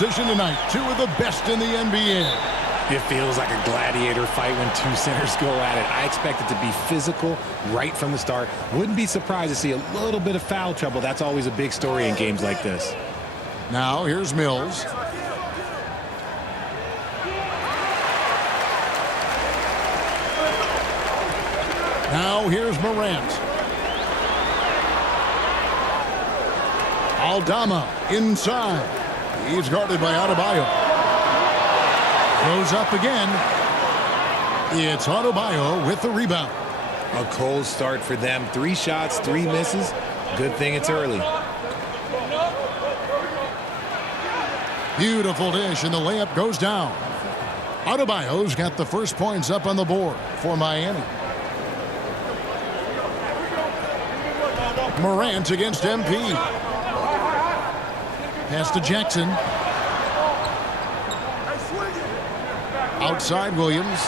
Position tonight, two of the best in the NBA. It feels like a gladiator fight when two centers go at it. I expect it to be physical right from the start. Wouldn't be surprised to see a little bit of foul trouble. That's always a big story in games like this. Now here's Mills. Now here's Morant. Aldama inside. He's guarded by Adebayo. Goes up again. It's Adebayo with the rebound. A cold start for them. 3 shots, 3 misses. Good thing it's early. Beautiful dish, and the layup goes down. Adebayo's got the first points up on the board for Miami. Morant against MP. Pass to Jackson. Outside Williams.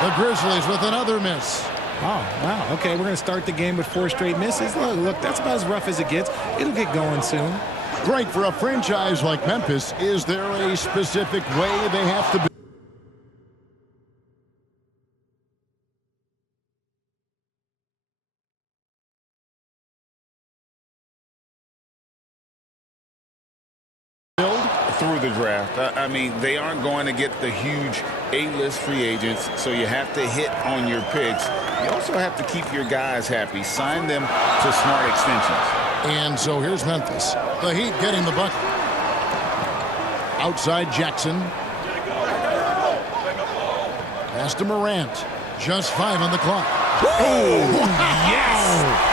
The Grizzlies with another miss. Oh, wow. Okay, we're going to start the game with 4 straight misses. Look, that's about as rough as it gets. It'll get going soon. Great for a franchise like Memphis. Is there a specific way they have to be? Through the draft. I mean, they aren't going to get the huge A-list free agents, so you have to hit on your picks. You also have to keep your guys happy. Sign them to smart extensions. And so here's Memphis. The Heat getting the bucket. Outside Jackson. Pass to Morant. Just 5 on the clock. Oh, yes!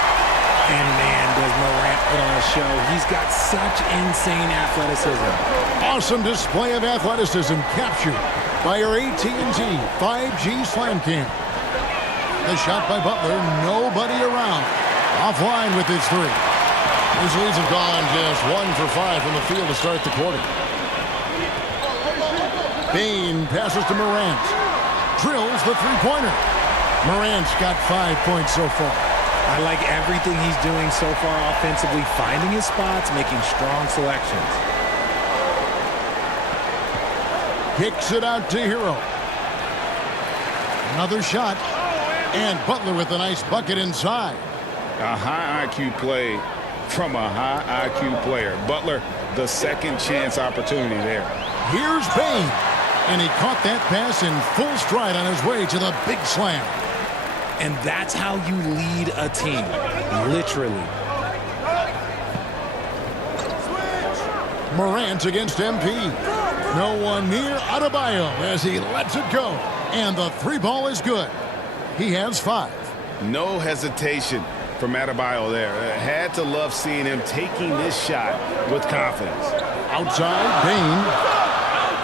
And man, does Morant put on a show. He's got such insane athleticism. Awesome display of athleticism captured by our AT&T 5G Slam Cam. The shot by Butler, nobody around. Offline with his 3. His leads have gone just 1 for 5 from the field to start the quarter. Bain passes to Morant. Drills the 3-pointer. Morant's got 5 points so far. I like everything he's doing so far offensively, finding his spots, making strong selections. Kicks it out to Hero. Another shot. And Butler with a nice bucket inside. A high IQ play from a high IQ player. Butler, the second chance opportunity there. Here's Bain. And he caught that pass in full stride on his way to the big slam. And that's how you lead a team, literally. Morant against MP. No one near Adebayo as he lets it go. And the 3-ball is good. He has 5. No hesitation from Adebayo there. Had to love seeing him taking this shot with confidence. Outside, Bain.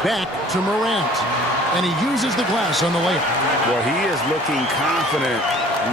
Back to Morant. And he uses the glass on the layup. Well, he is looking confident.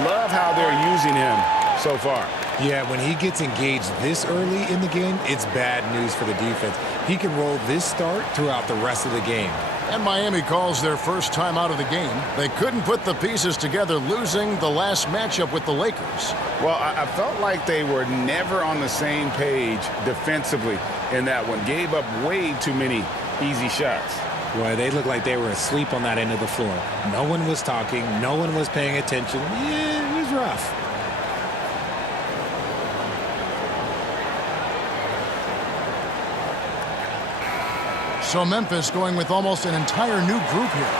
Love how they're using him so far. Yeah, when he gets engaged this early in the game, it's bad news for the defense. He can roll this start throughout the rest of the game. And Miami calls their first time out of the game. They couldn't put the pieces together, losing the last matchup with the Lakers. Well, I felt like they were never on the same page defensively in that one. Gave up way too many easy shots. Boy, they looked like they were asleep on that end of the floor. No one was talking. No one was paying attention. Yeah, it was rough. So Memphis going with almost an entire new group here.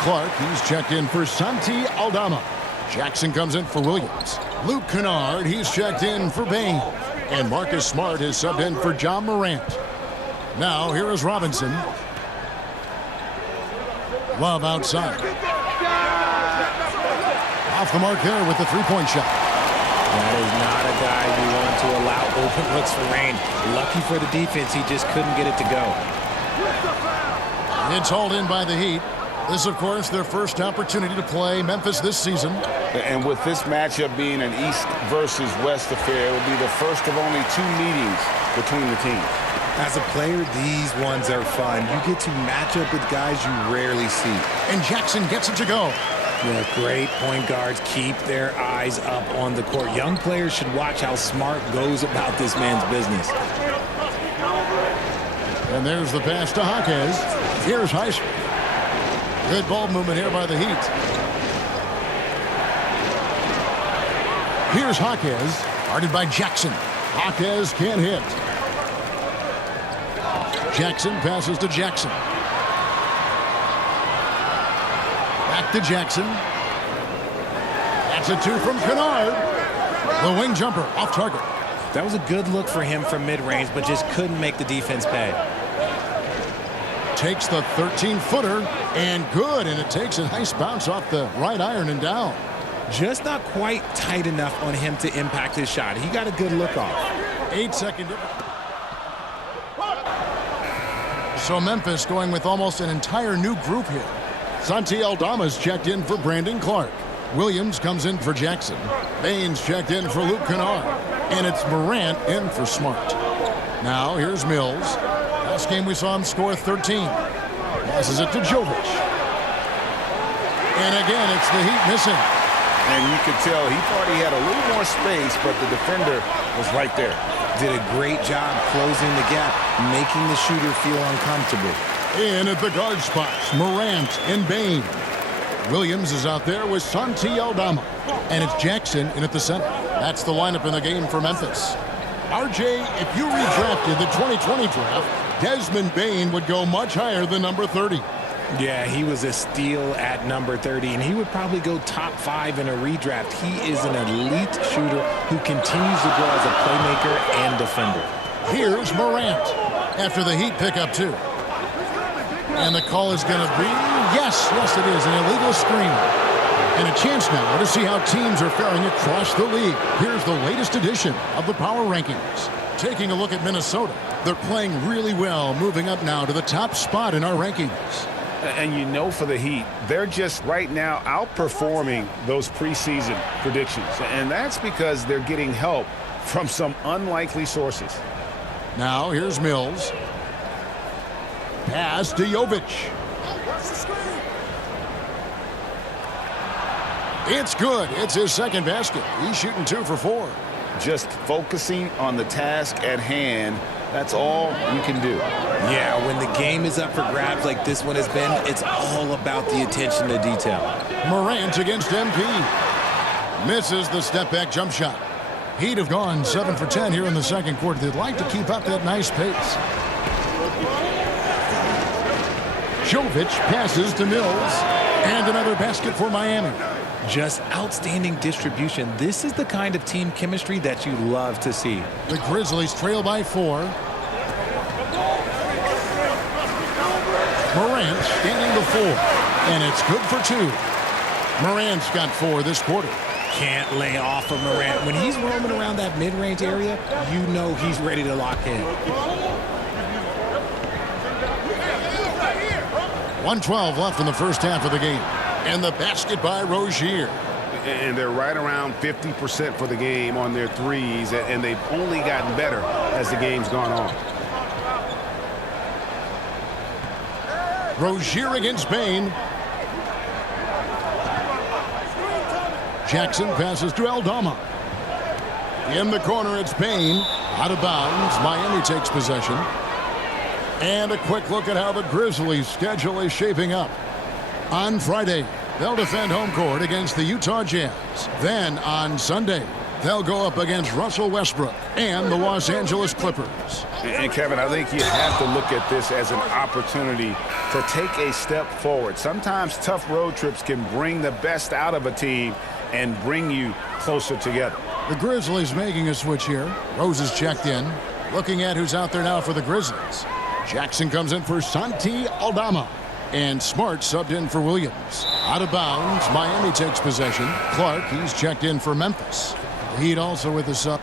Clark, he's checked in for Santi Aldama. Jackson comes in for Williams. Luke Kennard, he's checked in for Bain. And Marcus Smart is subbed in for John Morant. Now here is Robinson. Love outside. Off the mark there with the 3-point shot. That is not a guy you want to allow open looks for rain. Lucky for the defense, he just couldn't get it to go. It's hauled in by the Heat. This, of course, their first opportunity to play Memphis this season. And with this matchup being an East versus West affair, it will be the first of only 2 meetings between the teams. As a player, these ones are fun. You get to match up with guys you rarely see. And Jackson gets it to go. Yeah, great point guards keep their eyes up on the court. Young players should watch how Smart goes about this man's business. And there's the pass to Jaquez. Here's Heiser. Good ball movement here by the Heat. Here's Jaquez. Guarded by Jackson. Jaquez can't hit. Jackson passes to Jackson. Back to Jackson. That's a 2 from Kennard. The wing jumper off target. That was a good look for him from mid-range, but just couldn't make the defense pay. Takes the 13-footer, and good, and it takes a nice bounce off the right iron and down. Just not quite tight enough on him to impact his shot. He got a good look off. 8-second difference. So Memphis going with almost an entire new group here. Santi Aldama's checked in for Brandon Clark. Williams comes in for Jackson. Baines checked in for Luke Kennard. And it's Morant in for Smart. Now here's Mills. Last game we saw him score 13. Passes it to Jovic. And again, it's the Heat missing. And you could tell he thought he had a little more space, but the defender was right there. Did a great job closing the gap, making the shooter feel uncomfortable. In at the guard spots, Morant and Bain. Williams is out there with Santi Aldama. And it's Jackson in at the center. That's the lineup in the game for Memphis. RJ, if you redrafted the 2020 draft, Desmond Bain would go much higher than number 30. Yeah, he was a steal at number 30, and he would probably go top 5 in a redraft. He is an elite shooter who continues to grow as a playmaker and defender. Here's Morant after the Heat pick up 2. And the call is going to be, yes, it is, an illegal screen. And a chance now to see how teams are faring across the league. Here's the latest edition of the Power Rankings. Taking a look at Minnesota. They're playing really well, moving up now to the top spot in our rankings. And you know, for the Heat, they're just right now outperforming those preseason predictions. And that's because they're getting help from some unlikely sources. Now here's Mills. Pass to Jovic. It's good. It's his second basket. He's shooting 2 for 4. Just focusing on the task at hand. That's all you can do. Yeah, when the game is up for grabs like this one has been, it's all about the attention to detail. Morant against MP. Misses the step-back jump shot. Heat have gone 7 for 10 here in the second quarter. They'd like to keep up that nice pace. Jovic passes to Mills. And another basket for Miami. Just outstanding distribution. This is the kind of team chemistry that you love to see. The Grizzlies trail by 4. Morant standing the 4. And it's good for 2. Morant's got 4 this quarter. Can't lay off of Morant. When he's roaming around that mid-range area, you know he's ready to lock in. 1:12 left in the first half of the game. And the basket by Rozier. And they're right around 50% for the game on their threes, and they've only gotten better as the game's gone on. Rozier against Bain. Jackson passes to Aldama. In the corner, it's Bain. Out of bounds. Miami takes possession. And a quick look at how the Grizzlies' schedule is shaping up. On Friday, they'll defend home court against the Utah Jazz. Then on Sunday, they'll go up against Russell Westbrook and the Los Angeles Clippers. And Kevin, I think you have to look at this as an opportunity to take a step forward. Sometimes tough road trips can bring the best out of a team and bring you closer together. The Grizzlies making a switch here. Rose is checked in. Looking at who's out there now for the Grizzlies. Jackson comes in for Santi Aldama. And Smart subbed in for Williams. Out of bounds, Miami takes possession. Clark, he's checked in for Memphis. The Heat also with the sub.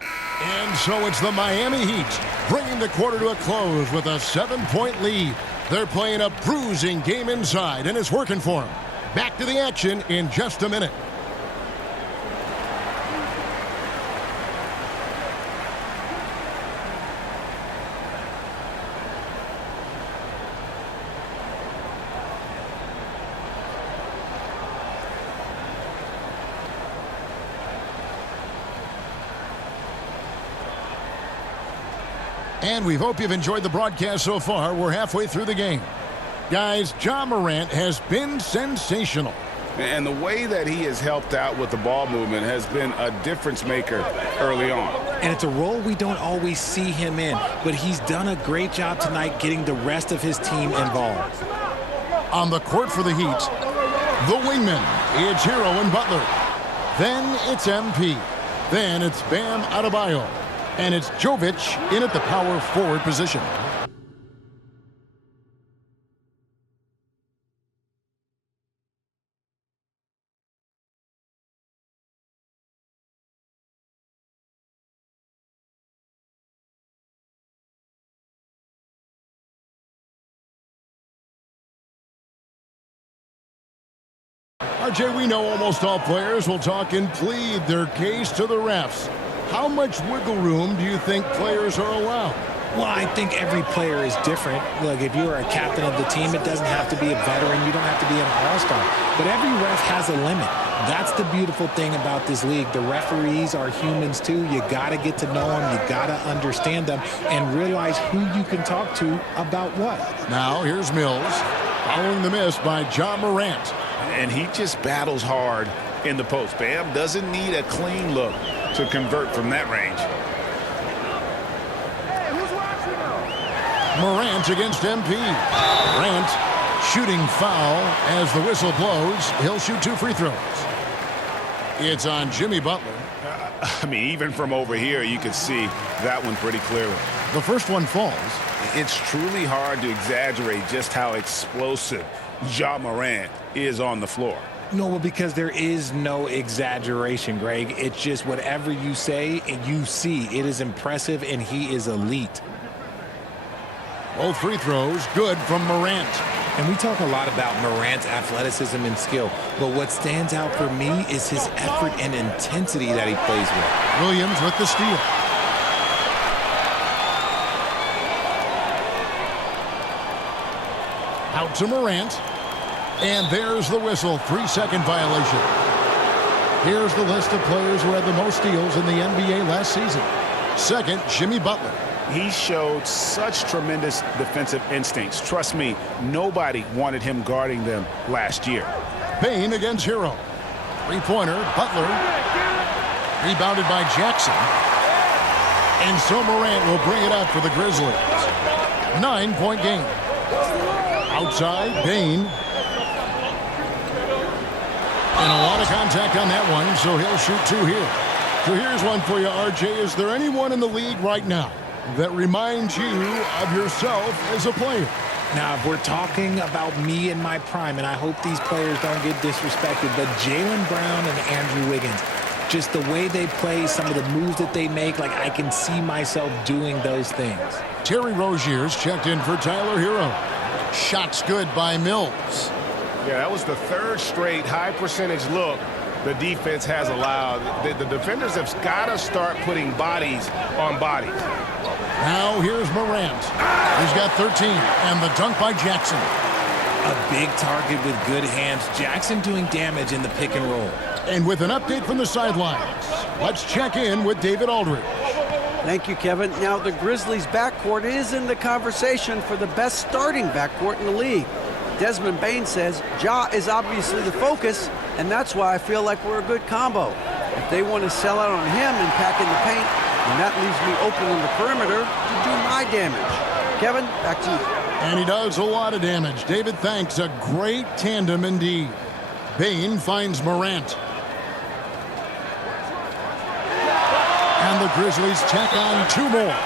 And so it's the Miami Heat bringing the quarter to a close with a 7-point lead. They're playing a bruising game inside, and it's working for them. Back to the action in just a minute. And we hope you've enjoyed the broadcast so far. We're halfway through the game. Guys, Ja Morant has been sensational. And the way that he has helped out with the ball movement has been a difference maker early on. And it's a role we don't always see him in, but he's done a great job tonight getting the rest of his team involved. On the court for the Heat, the wingman, it's Hero and Butler. Then it's MP. Then it's Bam Adebayo. And it's Jovic in at the power forward position. RJ, we know almost all players will talk and plead their case to the refs. How much wiggle room do you think players are allowed? Well, I think every player is different. Look, if you're a captain of the team, it doesn't have to be a veteran. You don't have to be an all-star. But every ref has a limit. That's the beautiful thing about this league. The referees are humans, too. You got to get to know them. You got to understand them and realize who you can talk to about what. Now, here's Mills, following the miss by Ja Morant. And he just battles hard in the post. Bam doesn't need a clean look to convert from that range. Morant against MP. Morant shooting foul as the whistle blows. He'll shoot 2 free throws. It's on Jimmy Butler. I mean, even from over here, you can see that one pretty clearly. The first one falls. It's truly hard to exaggerate just how explosive Ja Morant is on the floor. No, well, because there is no exaggeration, Greg. It's just whatever you say and you see. It is impressive, and he is elite. Both free throws good from Morant. And we talk a lot about Morant's athleticism and skill, but what stands out for me is his effort and intensity that he plays with. Williams with the steal. Out to Morant. And there's the whistle. 3-second violation. Here's the list of players who had the most steals in the NBA last season. Second, Jimmy Butler. He showed such tremendous defensive instincts. Trust me, nobody wanted him guarding them last year. Payne against Hero. Three-pointer, Butler. Rebounded by Jackson. And so Morant will bring it up for the Grizzlies. 9-point game. Outside, Payne. And a lot of contact on that one, so he'll shoot 2 here. So here's one for you, RJ. Is there anyone in the league right now that reminds you of yourself as a player? Now, if we're talking about me in my prime, and I hope these players don't get disrespected, but Jaylen Brown and Andrew Wiggins, just the way they play, some of the moves that they make, like I can see myself doing those things. Terry Rozier's checked in for Tyler Hero. Shots good by Mills. Yeah, that was the 3rd straight high-percentage look the defense has allowed. The defenders have got to start putting bodies on bodies. Now here's Morant. He's got 13, and the dunk by Jackson. A big target with good hands. Jackson doing damage in the pick and roll. And with an update from the sidelines, let's check in with David Aldridge. Thank you, Kevin. Now, the Grizzlies' backcourt is in the conversation for the best starting backcourt in the league. Desmond Bane says Ja is obviously the focus, and that's why I feel like we're a good combo. If they want to sell out on him and pack in the paint, then that leaves me open on the perimeter to do my damage. Kevin, back to you. And he does a lot of damage. David, thanks. A great tandem indeed. Bane finds Morant. And the Grizzlies tack on 2 more.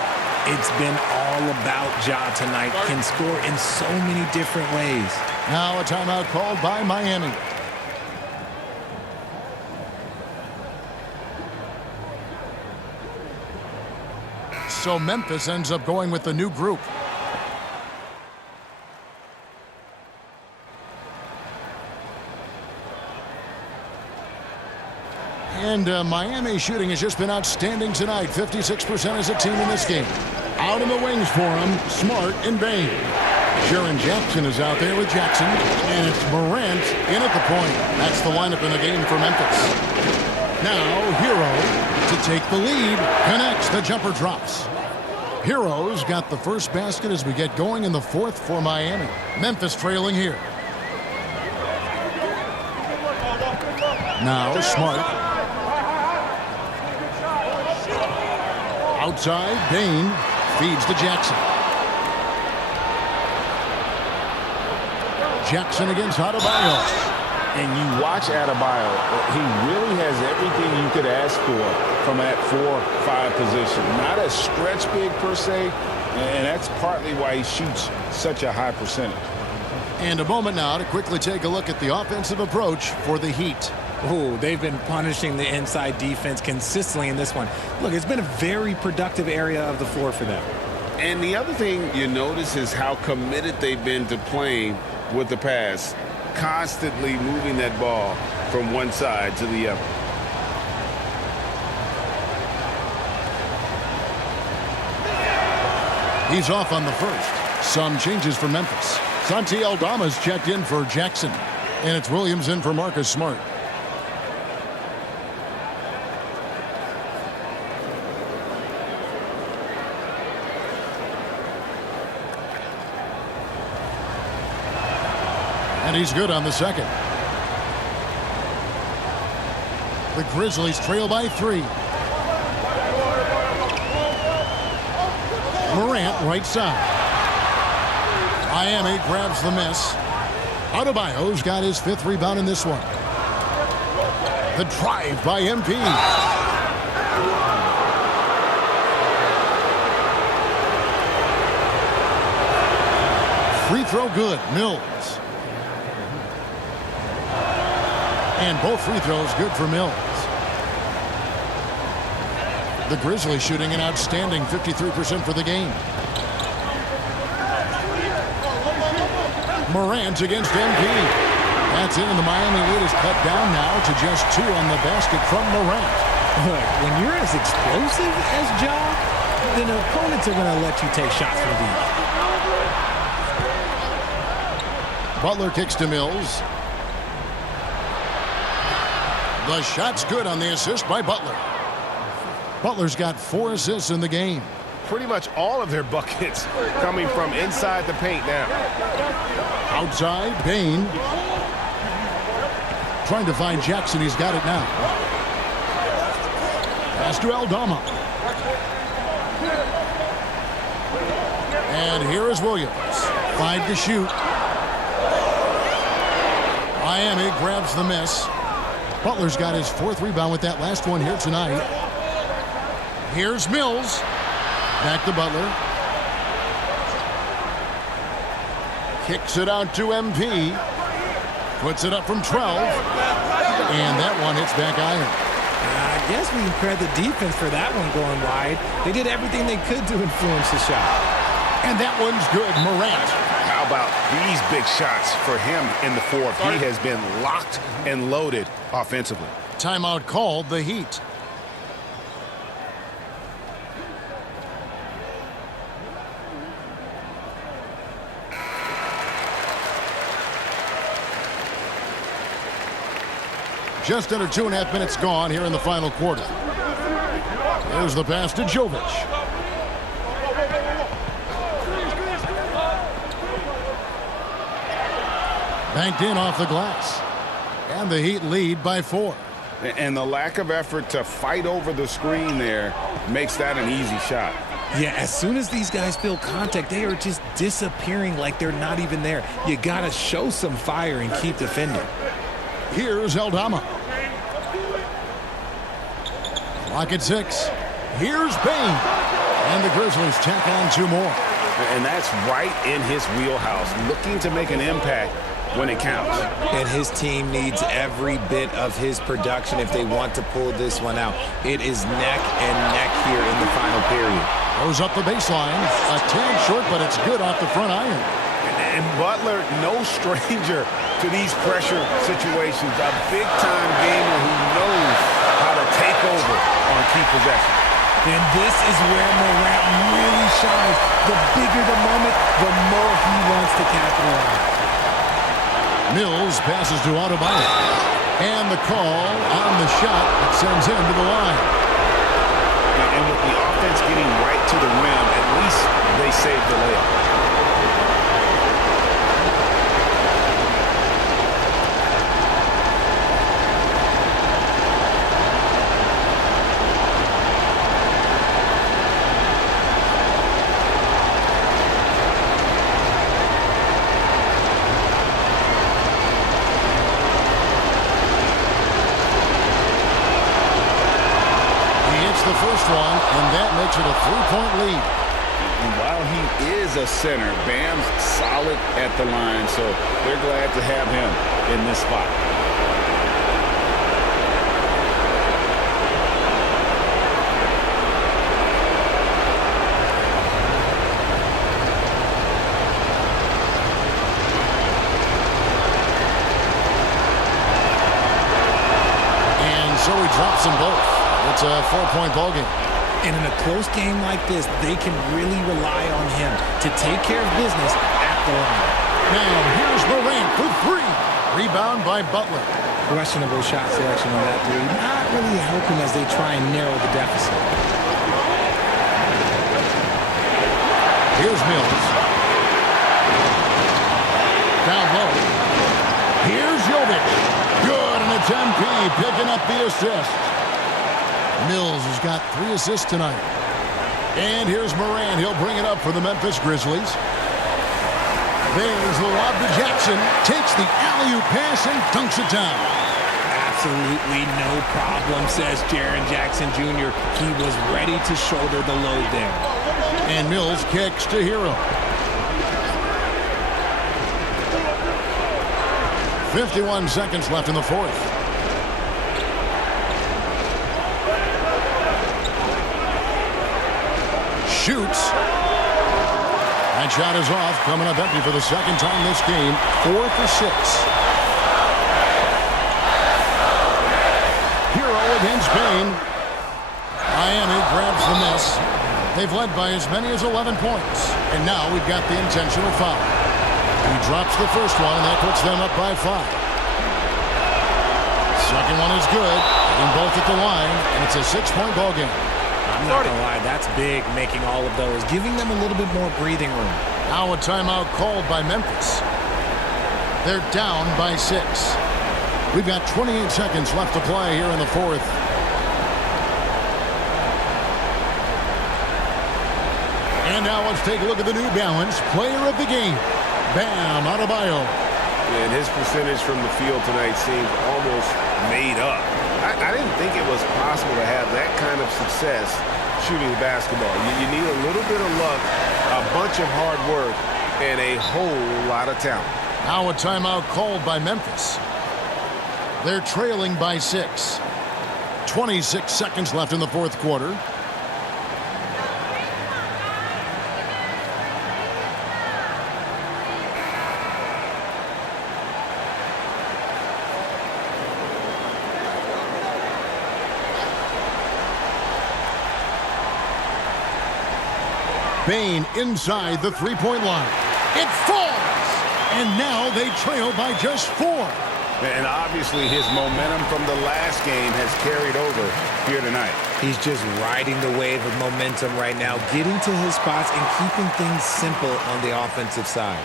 It's been all about Ja tonight. Can score in so many different ways. Now a timeout called by Miami. So Memphis ends up going with the new group. And Miami shooting has just been outstanding tonight. 56% as a team in this game. Out in the wings for him, Smart and Bane. Jaren Jackson is out there with Jackson. And it's Morant in at the point. That's the lineup in the game for Memphis. Now, Hero to take the lead. Connects. The jumper drops. Heroes got the first basket as we get going in the fourth for Miami. Memphis trailing here. Now Smart. Outside, Bain feeds to Jackson. Jackson against Adebayo. And you watch Adebayo, he really has everything you could ask for from that 4-5 position. Not a stretch big per se, and that's partly why he shoots such a high percentage. And a moment now to quickly take a look at the offensive approach for the Heat. Oh, they've been punishing the inside defense consistently in this one. Look, it's been a very productive area of the floor for them. And the other thing you notice is how committed they've been to playing with the pass, constantly moving that ball from one side to the other. He's off on the first. Some changes for Memphis. Santi Aldama's checked in for Jackson. And it's Williams in for Marcus Smart. And he's good on the second. The Grizzlies trail by 3. Morant right side. Miami grabs the miss. Adebayo's got his 5th rebound in this one. The drive by MP. Free throw good. Mills. And both free throws good for Mills. The Grizzlies shooting an outstanding 53% for the game. Morant against MP. That's it, and the Miami lead is cut down now to just 2 on the basket from Morant. Look, when you're as explosive as Ja, then opponents are going to let you take shots from deep. Butler kicks to Mills. The shot's good on the assist by Butler. Butler's got 4 assists in the game. Pretty much all of their buckets coming from inside the paint now. Outside, Bain. Trying to find Jackson. He's got it now. Pass to Aldama. And here is Williams. 5 to shoot. Miami grabs the miss. Butler's got his 4th rebound with that last one here tonight. Here's Mills. Back to Butler. Kicks it out to MP. Puts it up from 12. And that one hits back iron. I guess we can credit the defense for that one going wide. They did everything they could to influence the shot. And that one's good. Morant. How about these big shots for him in the fourth? He has been locked and loaded offensively. Timeout called the Heat. Just under 2.5 minutes gone here in the final quarter. There's the pass to Jovic. Banked in off the glass. And the Heat lead by 4. And the lack of effort to fight over the screen there makes that an easy shot. Yeah, as soon as these guys feel contact, they are just disappearing like they're not even there. You got to show some fire and keep defending. Here's Aldama. Lock at 6. Here's Bain. And the Grizzlies tack on 2 more. And that's right in his wheelhouse, looking to make an impact when it counts. And his team needs every bit of his production if they want to pull this one out. It is neck and neck here in the final period. Goes up the baseline. A tad short, but it's good off the front iron. And Butler, no stranger to these pressure situations. A big-time gamer who knows how to take over on key possessions. And this is where Morant really shines. The bigger the moment, the more he wants to capitalize. Mills passes to Adebayo. And the call on the shot that sends him to the line. And with the offense getting right to the rim, at layup. The first one, and that makes it a 3-point lead. And while he is a center, Bam's solid at the line, so they're glad to have him in this spot. And so he drops them both. It's a 4-point ball game. And in a close game like this, they can really rely on him to take care of business at the line. Now here's Morant for 3. Rebound by Butler. Questionable shot selection on that three. Not really helping as they try and narrow the deficit. Here's Mills. Down low. Here's Jovic. Good, and it's MP picking up the assist. Mills has got 3 assists tonight. And here's Morant. He'll bring it up for the Memphis Grizzlies. There's the lob to Jackson. Takes the alley-oop pass and dunks it down. Absolutely no problem, says Jaren Jackson Jr. He was ready to shoulder the load there. And Mills kicks to Hero. 51 seconds left in the fourth. Shoots. That shot is off. Coming up empty for the second time this game. 4 for 6. Hero against Payne. Miami grabs the miss. They've led by as many as 11 points. And now we've got the intentional foul. He drops the first one, and that puts them up by 5. Second one is good. Getting both at the line, and it's a 6-point ball game. I'm not going to lie, that's big, making all of those, giving them a little bit more breathing room. Now a timeout called by Memphis. They're down by 6. We've got 28 seconds left to play here in the fourth. And now let's take a look at the New Balance player of the game, Bam Adebayo. And his percentage from the field tonight seems almost made up. I didn't think it was possible to have that kind of success shooting basketball. You need a little bit of luck, a bunch of hard work, and a whole lot of talent. Now a timeout called by Memphis. They're trailing by 6. 26 seconds left in the fourth quarter. Bane inside the three-point line. It falls! And now they trail by just 4. And obviously his momentum from the last game has carried over here tonight. He's just riding the wave of momentum right now, getting to his spots and keeping things simple on the offensive side.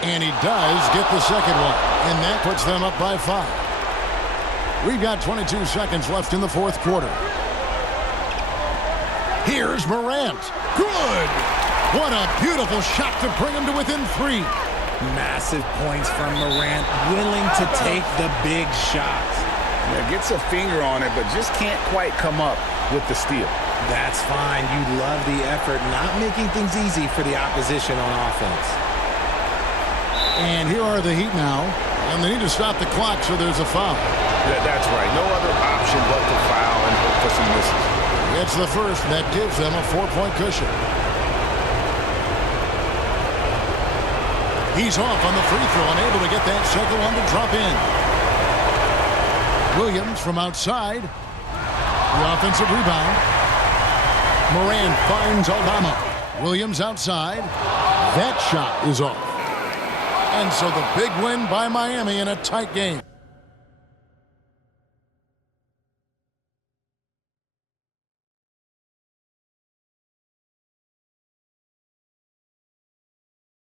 And he does get the second one, and that puts them up by 5. We've got 22 seconds left in the fourth quarter. Here's Morant. Good! What a beautiful shot to bring him to within 3. Massive points from Morant, willing to take the big shots. Yeah, gets a finger on it, but just can't quite come up with the steal. That's fine. You love the effort, not making things easy for the opposition on offense. And here are the Heat now, and they need to stop the clock, so there's a foul. That's right. No other option but to foul and hope for some misses. It's the first, and that gives them a 4-point cushion. He's off on the free throw, unable to get that second one to drop in. Williams from outside. The offensive rebound. Morant finds Aldama. Williams outside. That shot is off. And so the big win by Miami in a tight game.